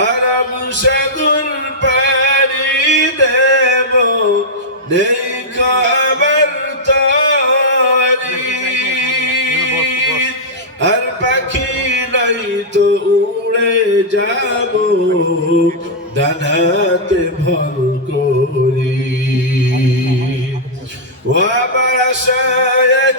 আরব সাগর পাড়ি দেব নেই খবর আর পাখি নাই তো উড়ে যাব দানাতে ভর করি ও আমার আশায়